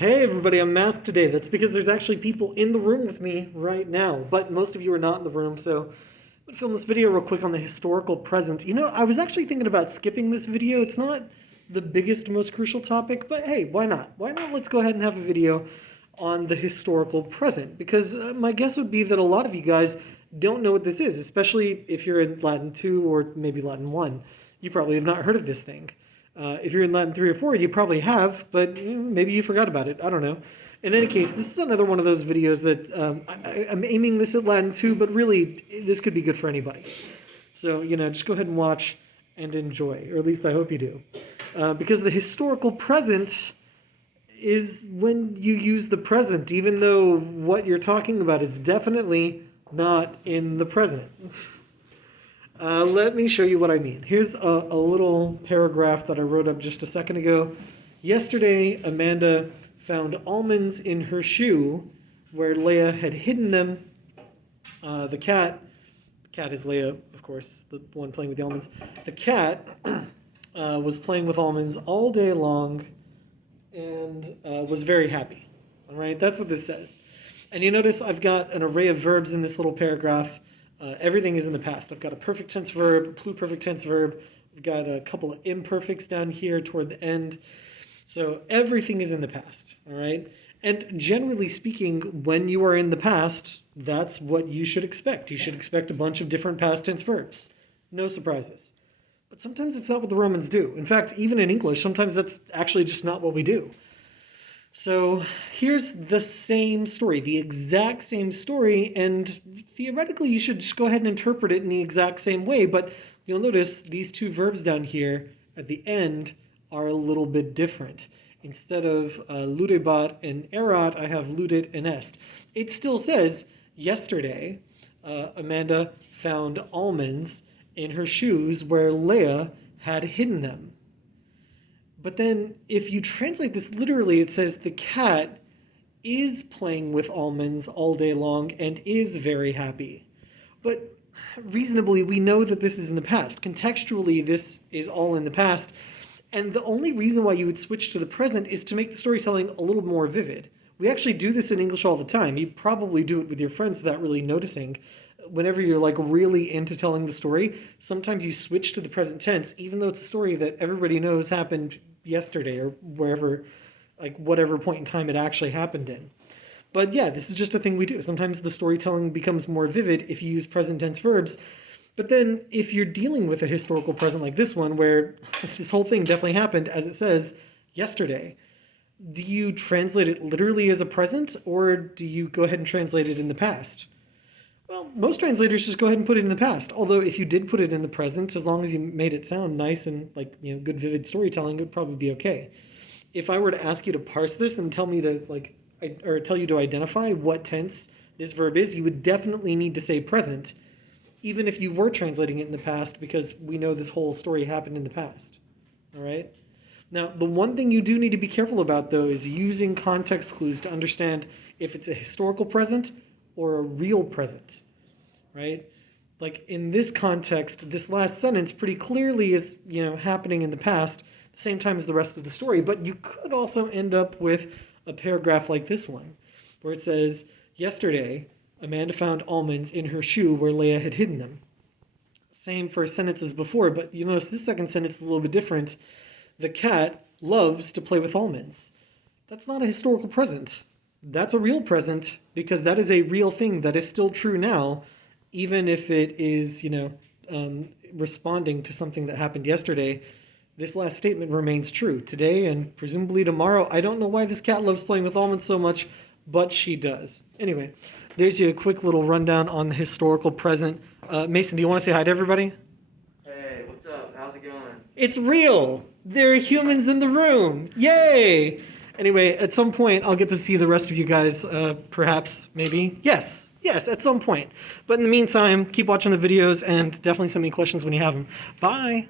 Hey everybody, I'm masked today. That's because there's actually people in the room with me right now, but most of you are not in the room, so I'm gonna film this video real quick on the historical present. You know, I was actually thinking about skipping this video. It's not the biggest, most crucial topic, but hey, why not? Why not? Let's go ahead and have a video on the historical present, because my guess would be that a lot of you guys don't know what this is, especially if you're in Latin 2 or maybe Latin 1. You probably have not heard of this thing. If you're in Latin 3 or 4, you probably have, but maybe you forgot about it. I don't know. In any case, this is another one of those videos that I'm aiming this at Latin 2, but really, this could be good for anybody. So, just go ahead and watch and enjoy, or at least I hope you do. Because the historical present is when you use the present, even though what you're talking about is definitely not in the present. Let me show you what I mean. Here's a little paragraph that I wrote up just a second ago. Yesterday, Amanda found almonds in her shoe where Leah had hidden them. The cat is Leah, of course, the one playing with the almonds. The cat was playing with almonds all day long and was very happy. All right, that's what this says. And you notice I've got an array of verbs in this little paragraph. Everything is in the past. I've got a perfect tense verb, a pluperfect tense verb. I've got a couple of imperfects down here toward the end. So everything is in the past, all right? And generally speaking, when you are in the past, that's what you should expect. You should expect a bunch of different past tense verbs. No surprises. But sometimes it's not what the Romans do. In fact, even in English, sometimes that's actually just not what we do. So here's the same story, the exact same story, and theoretically you should just go ahead and interpret it in the exact same way, but you'll notice these two verbs down here at the end are a little bit different. Instead of ludebat and erat, I have ludit and est. It still says, yesterday, Amanda found almonds in her shoes where Leah had hidden them. But then if you translate this literally, it says the cat is playing with almonds all day long and is very happy. But reasonably, we know that this is in the past. Contextually, this is all in the past. And the only reason why you would switch to the present is to make the storytelling a little more vivid. We actually do this in English all the time. You probably do it with your friends without really noticing. Whenever you're like really into telling the story, sometimes you switch to the present tense, even though it's a story that everybody knows happened yesterday or wherever, like whatever point in time it actually happened in. But yeah, this is just a thing we do. Sometimes the storytelling becomes more vivid if you use present tense verbs. But then if you're dealing with a historical present like this one, where this whole thing definitely happened, as it says, yesterday, do you translate it literally as a present, or do you go ahead and translate it in the past? Well, most translators just go ahead and put it in the past. Although if you did put it in the present, as long as you made it sound nice and good vivid storytelling, it would probably be okay. If I were to ask you to parse this and tell me to or tell you to identify what tense this verb is, you would definitely need to say present, even if you were translating it in the past, because we know this whole story happened in the past. All right? Now, the one thing you do need to be careful about, though, is using context clues to understand if it's a historical present or a real present, right? Like in this context, this last sentence pretty clearly is, happening in the past, at the same time as the rest of the story, but you could also end up with a paragraph like this one, where it says, yesterday, Amanda found almonds in her shoe where Leah had hidden them. Same for sentences before, but you notice this second sentence is a little bit different. The cat loves to play with almonds. That's not a historical present. That's a real present, because that is a real thing that is still true now, even if it is, responding to something that happened yesterday. This last statement remains true today and presumably tomorrow. I don't know why this cat loves playing with almonds so much, but she does. Anyway, there's you a quick little rundown on the historical present. Mason, do you want to say hi to everybody? Hey, what's up? How's it going? It's real! There are humans in the room! Yay! Anyway, at some point, I'll get to see the rest of you guys, perhaps, maybe. Yes, at some point. But in the meantime, keep watching the videos and definitely send me questions when you have them. Bye!